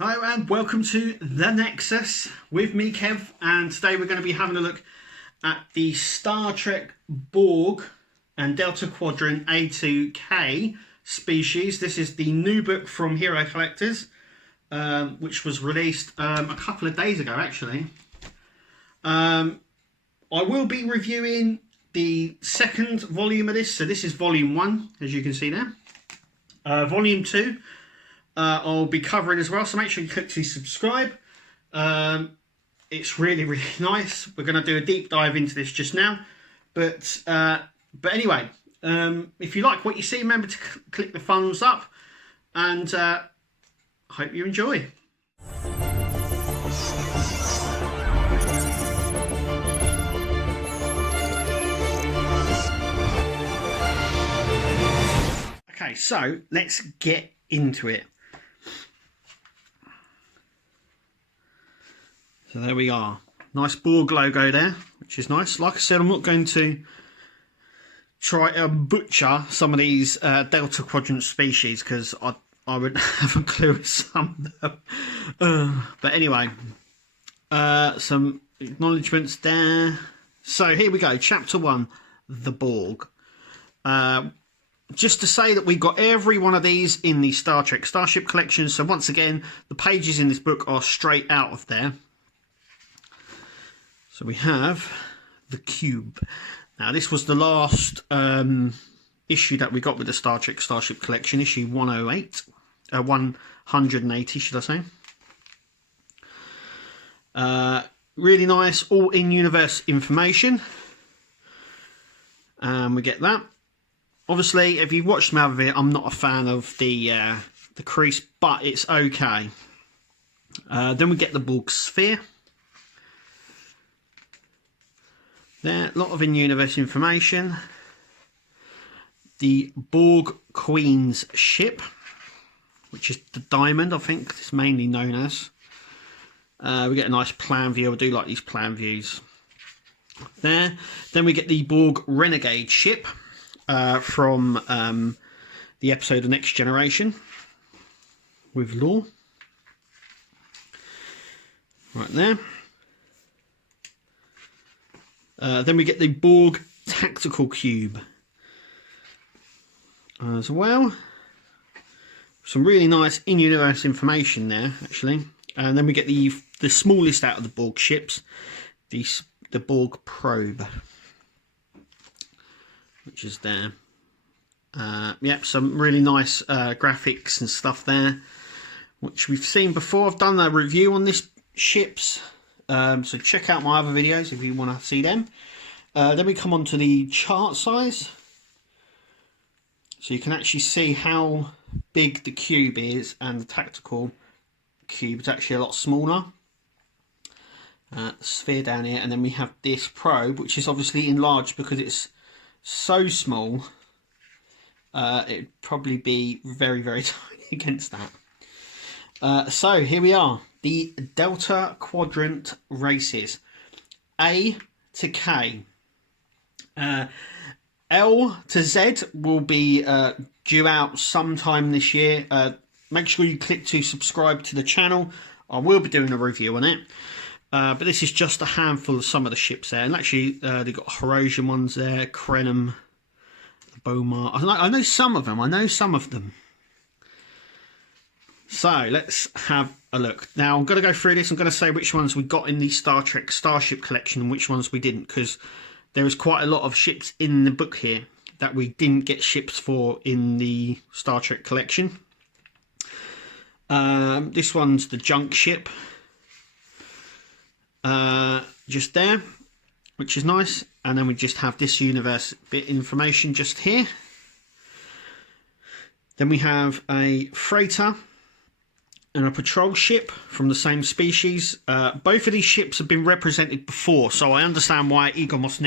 Hello and welcome to The Nexus with me, Kev, and today we're going to be having a look at the Star Trek Borg and Delta Quadrant A2K species. This is the new book from Hero Collectors, which was released a couple of days ago, actually. I will be reviewing the second volume of this, so this is volume 1, as you can see there. Volume 2. I'll be covering as well, so make sure you click to subscribe. It's really nice. We're going to do a deep dive into this just now, but anyway, if you like what you see, remember to click the thumbs up, and I hope you enjoy. Okay, so let's get into it. So there we are. Nice Borg logo there, which is nice. Like I said, I'm not going to try and butcher some of these Delta Quadrant species because I wouldn't have a clue with some of them. But anyway, some acknowledgements there. So here we go. Chapter 1, The Borg. Just to say that we've got every one of these in the Star Trek Starship collection. So once again, the pages in this book are straight out of there. So we have the Cube. Now this was the last issue that we got with the Star Trek Starship collection, issue 108, 180 should I say. Really nice, all in-universe information. We get that. Obviously, if you've watched my other video, I'm not a fan of the crease, but it's okay. Then we get the Borg sphere. There, a lot of in-universe information. The Borg Queen's ship, which is the Diamond, I think it's mainly known as. We get a nice plan view. I do like these plan views. There. Then we get the Borg Renegade ship from the episode of Next Generation with Lore. Right there. Then we get the Borg Tactical Cube as well. Some really nice in-universe information there, actually. And then we get the smallest out of the Borg ships, the Borg Probe, which is there. Yep, some really nice graphics and stuff there, which we've seen before. I've done a review on this ships. So check out my other videos if you want to see them. Then we come on to the chart size. So you can actually see how big the cube is, and the tactical cube is actually a lot smaller. The sphere down here, and then we have this probe, which is obviously enlarged because it's so small. It'd probably be very tiny against that. So here we are. The Delta Quadrant races, A to K. L to Z will be due out sometime this year. Make sure you click to subscribe to the channel. I will be doing a review on it. But this is just a handful of some of the ships there. And actually, they've got Horosian ones there, Krenim, Bomar. I know some of them. So let's have a look. Now I'm going to go through this. I'm going to say which ones we got in the Star Trek Starship collection and which ones we didn't, because there is quite a lot of ships in the book here that we didn't get ships for in the Star Trek collection. This one's the junk ship, just there, which is nice. And then we just have this universe bit information just here. Then we have a freighter and a patrol ship from the same species. Both of these ships have been represented before, so I understand why Egomos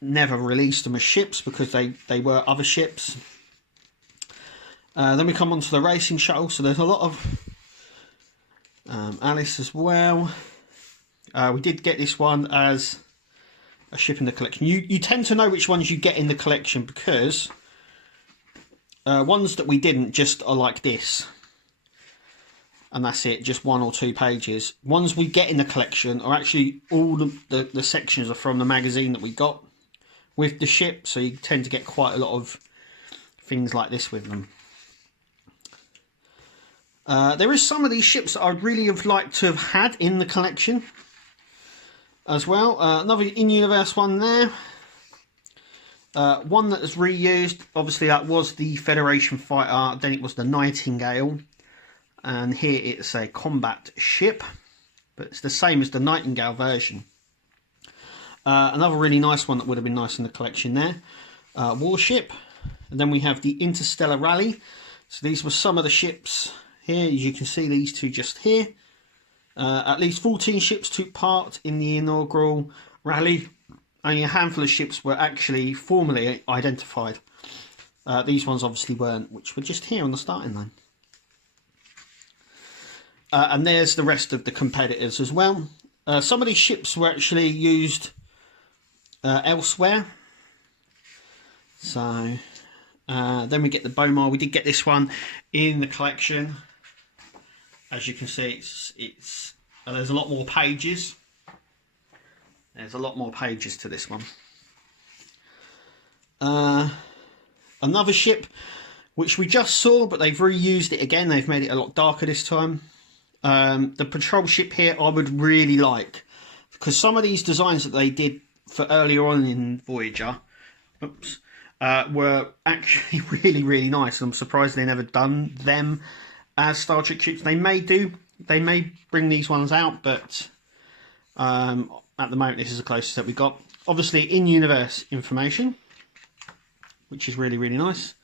never released them as ships, because they were other ships. Then we come on to the racing shuttle, so there's a lot of Alice as well. We did get this one as a ship in the collection. You tend to know which ones you get in the collection, because ones that we didn't just are like this. and that's it, just 1 or 2 pages. Ones we get in the collection are actually all the sections are from the magazine that we got with the ship, so you tend to get quite a lot of things like this with them. There is some of these ships that I'd really have liked to have had in the collection as well. Another in-universe one there. One that is reused, obviously that was the Federation fighter, then it was the Nightingale, and here it's a combat ship, but it's the same as the Nightingale version. Another really nice one that would have been nice in the collection there, warship. And then we have the Interstellar Rally. So these were some of the ships here, as you can see these two just here. At least 14 ships took part in the inaugural rally. Only a handful of ships were actually formally identified. These ones obviously weren't, which were just here on the starting line. And there's the rest of the competitors as well. Some of these ships were actually used elsewhere. So then we get the Bomar. We did get this one in the collection. As you can see, there's a lot more pages. There's a lot more pages to this one. Another ship which we just saw, but they've reused it again. They've made it a lot darker this time. The patrol ship here I would really like, because some of these designs that they did for earlier on in Voyager were actually really nice. I'm surprised they never done them as Star Trek ships. They may bring these ones out, but at the moment this is the closest that we got. Obviously in-universe information, which is really nice.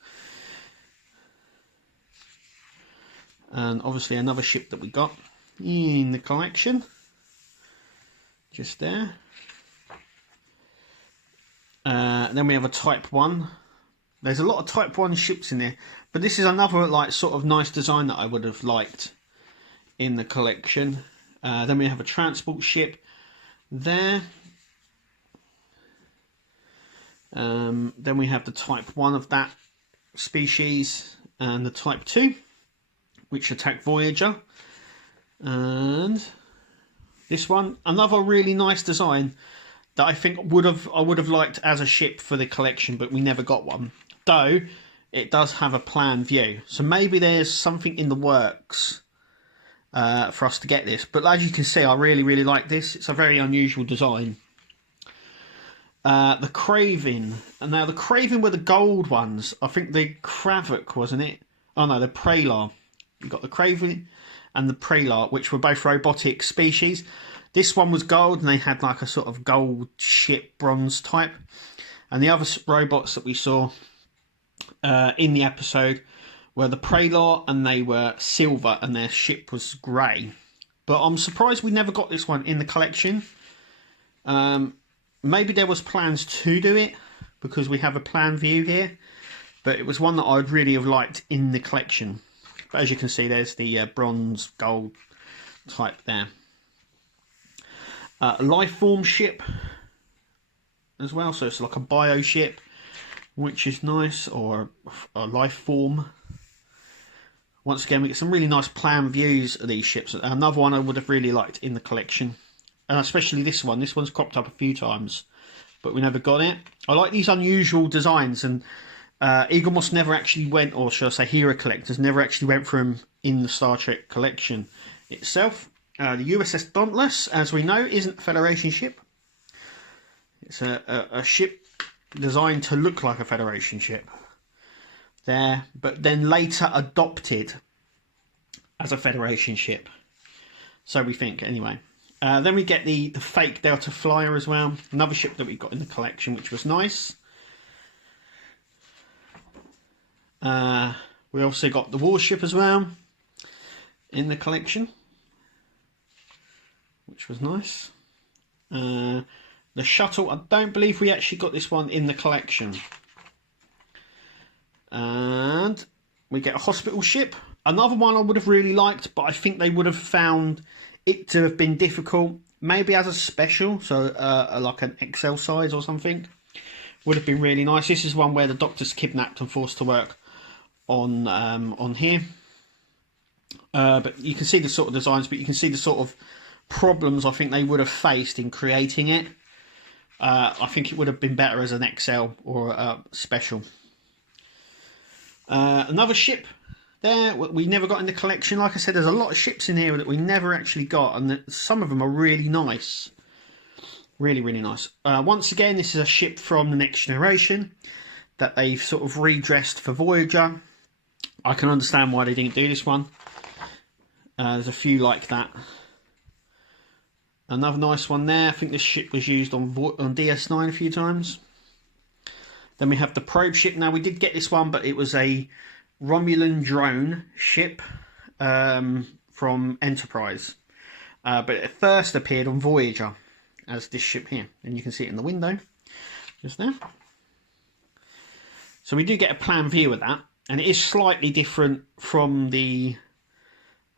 And obviously another ship that we got in the collection, just there. Then we have a Type 1. There's a lot of Type 1 ships in there, but this is another like sort of nice design that I would have liked in the collection. Then we have a transport ship there. Then we have the Type 1 of that species, and the Type 2, which attack Voyager. And this one, another really nice design that I think I would have liked as a ship for the collection, but we never got one. Though it does have a plan view, so maybe there's something in the works for us to get this. But as you can see, I really like this. It's a very unusual design. The Craven, and now the Craven were the gold ones. I think the Kravik, wasn't it? Oh no, the Prelar. You've got the Craven and the Prelar, which were both robotic species. This one was gold, and they had like a sort of gold ship bronze type. And the other robots that we saw in the episode were the Prelar, and they were silver, and their ship was grey. But I'm surprised we never got this one in the collection. Maybe there was plans to do it, because we have a plan view here. But it was one that I'd really have liked in the collection. But as you can see, there's the bronze gold type there. Life form ship as well, so it's like a bio ship, which is nice, or a life form. Once again, we get some really nice plan views of these ships. Another one I would have really liked in the collection, and especially this one. This one's cropped up a few times, but we never got it. I like these unusual designs, and Eagle Moss never actually went, or should I say Hero Collectors never actually went for them in the Star Trek collection itself. The USS Dauntless, as we know, isn't a Federation ship. It's a ship designed to look like a Federation ship there, but then later adopted as a Federation ship. So we think, anyway. Then we get the fake Delta Flyer as well. Another ship that we got in the collection, which was nice. We also got the warship as well in the collection, which was nice. The shuttle, I don't believe we actually got this one in the collection. And we get a hospital ship. Another one I would have really liked, but I think they would have found it to have been difficult. Maybe as a special, so like an XL size or something. Would have been really nice. This is one where the Doctor's kidnapped and forced to work on here. But you can see the sort of designs, but you can see the sort of problems I think they would have faced in creating it. I think it would have been better as an XL or a special. Another ship there we never got in the collection. Like I said, there's a lot of ships in here that we never actually got, and some of them are really nice. Really, really nice. Once again, this is a ship from the Next Generation that they've sort of redressed for Voyager. I can understand why they didn't do this one. There's a few like that. Another nice one there. I think this ship was used on DS9 a few times. Then we have the probe ship. Now, we did get this one, but it was a Romulan drone ship from Enterprise. But it first appeared on Voyager as this ship here. And you can see it in the window just there. So we do get a plan view of that. And it is slightly different from the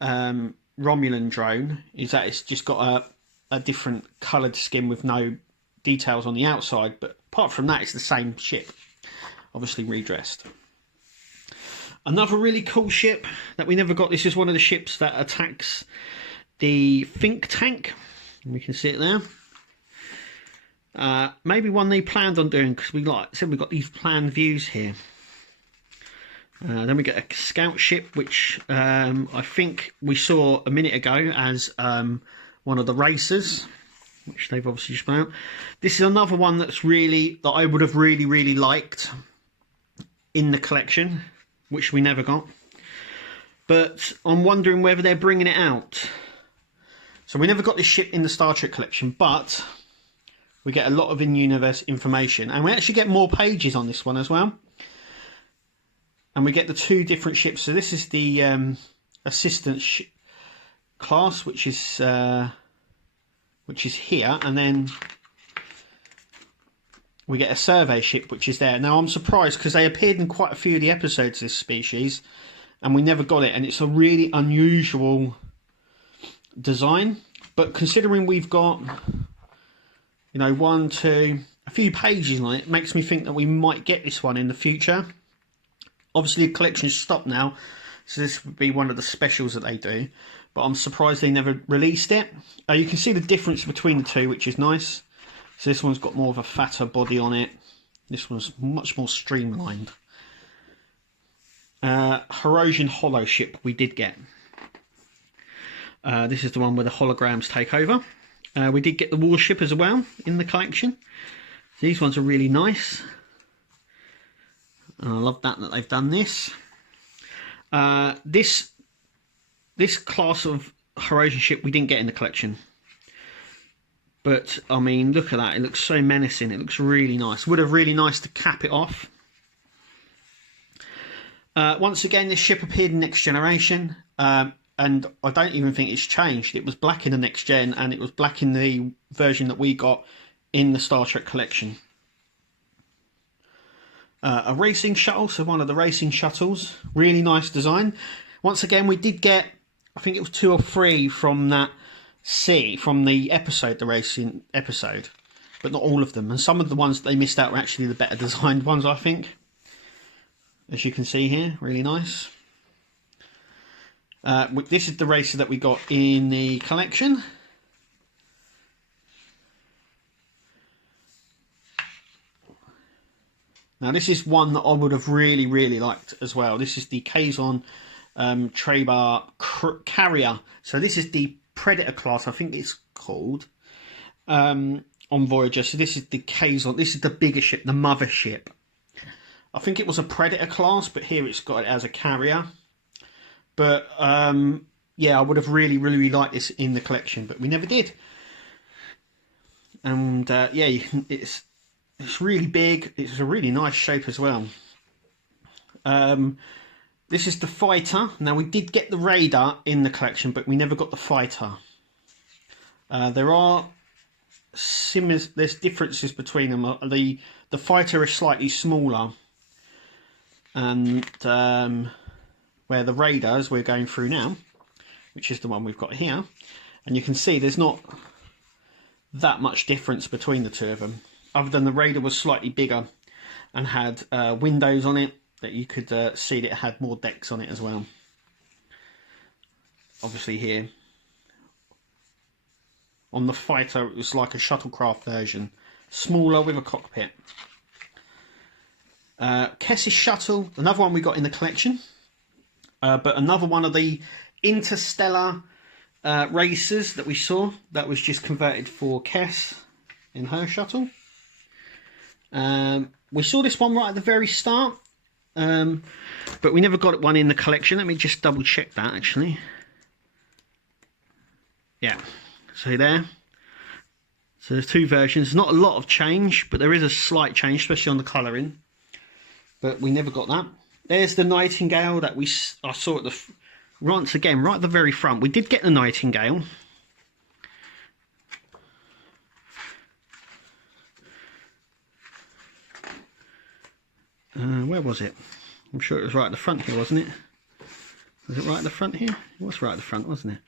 Romulan drone. Is that it's just got a different coloured skin with no details on the outside. But apart from that, it's the same ship. Obviously redressed. Another really cool ship that we never got. This is one of the ships that attacks the think tank. We can see it there. Maybe one they planned on doing, because we said we've got these planned views here. Then we get a scout ship, which I think we saw a minute ago as one of the racers, which they've obviously just put out. This is another one that I would have really liked in the collection, which we never got. But I'm wondering whether they're bringing it out. So we never got this ship in the Star Trek collection, but we get a lot of in-universe information. And we actually get more pages on this one as well. And we get the two different ships. So this is the assistant class, which is here. And then we get a survey ship, which is there. Now, I'm surprised because they appeared in quite a few of the episodes of this species, and we never got it. And it's a really unusual design. But considering we've got, you know, a few pages on it, makes me think that we might get this one in the future. Obviously, the collection's stopped now, so this would be one of the specials that they do. But I'm surprised they never released it. You can see the difference between the two, which is nice. So this one's got more of a fatter body on it. This one's much more streamlined. Horosian Holo ship we did get. This is the one where the holograms take over. We did get the warship as well in the collection. These ones are really nice. And I love that they've done this. This class of Horosian ship we didn't get in the collection. But, I mean, look at that. It looks so menacing. It looks really nice. Would have really nice to cap it off. Once again, this ship appeared in Next Generation. And I don't even think it's changed. It was black in the Next Gen, and it was black in the version that we got in the Star Trek collection. A racing shuttle, so one of the racing shuttles. Really nice design. Once again, we did get, I think it was 2 or 3 from that from the episode, the racing episode, but not all of them. And some of the ones that they missed out were actually the better designed ones, I think. As you can see here, really nice. This is the racer that we got in the collection. Now this is one that I would have really liked as well. This is the Kazon Trabar Carrier. So this is the Predator class, I think it's called, on Voyager. So this is the Kazon. This is the bigger ship, the mother ship. I think it was a Predator class, but here it's got it as a carrier. But yeah, I would have really liked this in the collection, but we never did. And yeah, it's really big. It's a really nice shape as well. This is the fighter. Now, we did get the radar in the collection, but we never got the fighter. There are there's differences between them. The fighter is slightly smaller, and where the radars we're going through now, which is the one we've got here, and you can see there's not that much difference between the two of them, other than the radar was slightly bigger and had windows on it that you could see that it had more decks on it as well. obviously here. On the fighter, it was like a shuttlecraft version, smaller with a cockpit. Kessie Shuttle, another one we got in the collection, but another one of the Interstellar racers that we saw that was just converted for Kess in her shuttle. We saw this one right at the very start, but we never got one in the collection. Let me just double check that actually. Yeah, so there. So there's two versions. Not a lot of change, but there is a slight change, especially on the colouring. But we never got that. There's the Nightingale that I saw at the once again right at the very front. We did get the Nightingale. Where was it? I'm sure it was right at the front here, wasn't it? Was it right at the front here? It was right at the front, wasn't it?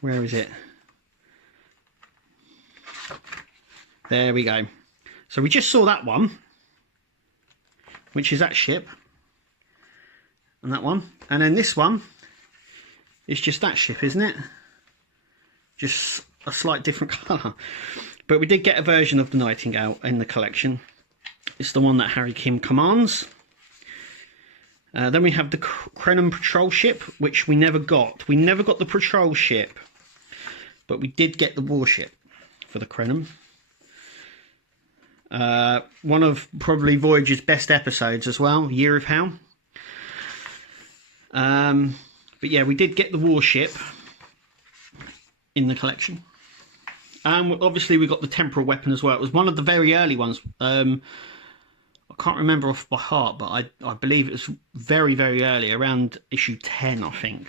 Where is it? There we go. So we just saw that one, which is that ship, and that one, and then this one is just that ship, isn't it? Just a slight different colour. But we did get a version of the Nightingale in the collection. It's the one that Harry Kim commands. Then we have the Krenim patrol ship, which we never got. We never got the patrol ship, but we did get the warship for the Krenim. One of probably Voyager's best episodes as well, Year of Hell. But yeah, we did get the warship in the collection. Obviously we got the Temporal Weapon as well. It was one of the very early ones. I can't remember off by heart, but I believe it was very, very early, around issue 10, I think.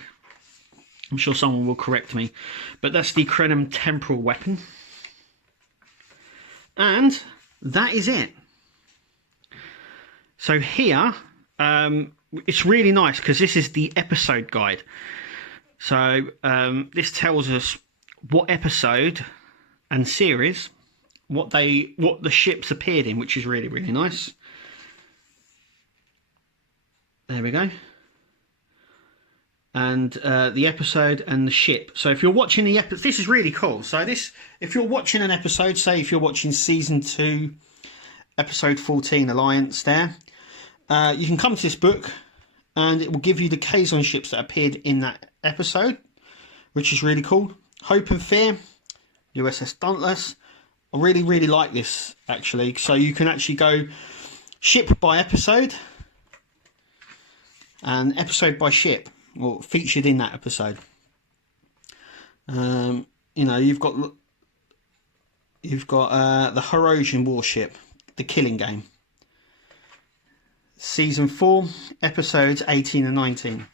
I'm sure someone will correct me. But that's the Krenim Temporal Weapon. And that is it. So here, it's really nice because this is the episode guide. So this tells us what episode and series, what the ships appeared in, which is really, really nice. There we go. And the episode and the ship. So if you're watching the episode, this is really cool. So this, if you're watching an episode, say if you're watching season 2, episode 14, Alliance, there, you can come to this book, and it will give you the Kazon ships that appeared in that episode, which is really cool. Hope and Fear, USS Dauntless. I really, really like this actually. So you can actually go ship by episode and episode by ship, or featured in that episode. You know, you've got the Horosian warship, the Killing Game. Season 4, episodes 18 and 19.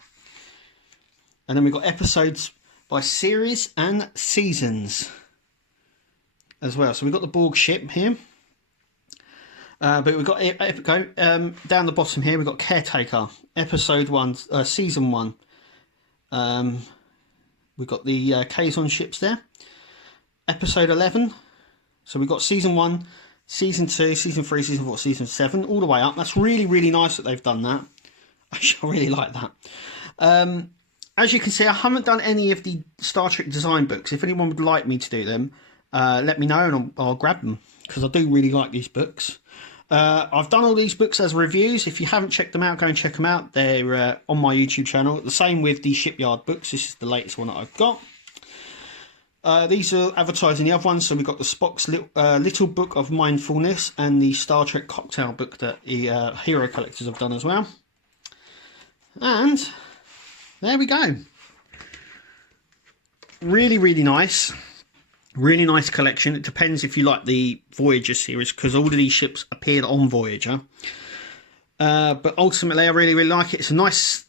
And then we've got episodes by series and seasons as well. So we've got the Borg ship here. But we've got down the bottom here, we've got Caretaker, episode 1, season 1. We've got the Kazon ships there. Episode 11. So we've got season 1, season 2, season 3, season 4, season 7, all the way up. That's really, really nice that they've done that. I really like that. As you can see, I haven't done any of the Star Trek design books. If anyone would like me to do them, let me know and I'll grab them, because I do really like these books. I've done all these books as reviews. If you haven't checked them out, go and check them out. They're on my YouTube channel. The same with the Shipyard books. This is the latest one that I've got. These are advertising the other ones. So we've got the Spock's Little Book of Mindfulness and the Star Trek Cocktail book that the Hero Collectors have done as well. And there we go. Really, really nice. Really nice collection. It depends if you like the Voyager series, because all of these ships appeared on Voyager. But ultimately, I really, really like it. It's a nice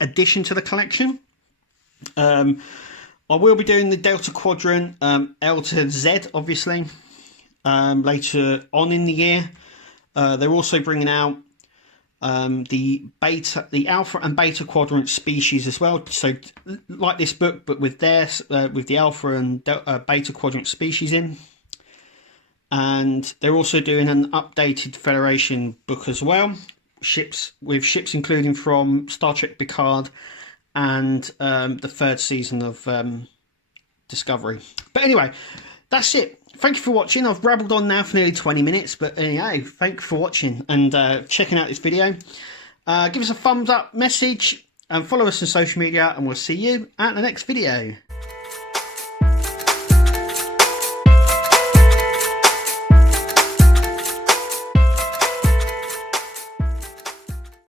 addition to the collection. I will be doing the Delta Quadrant L to Z, obviously, later on in the year. They're also bringing out the Alpha and Beta Quadrant species as well. So like this book, but with with the Alpha and Beta Quadrant species in. And they're also doing an updated Federation book as well. Ships including from Star Trek Picard and the 3rd season of Discovery. But anyway, that's it. Thank you for watching. I've rabbled on now for nearly 20 minutes, but anyway, thank you for watching and checking out this video. Give us a thumbs up message and follow us on social media, and we'll see you at the next video.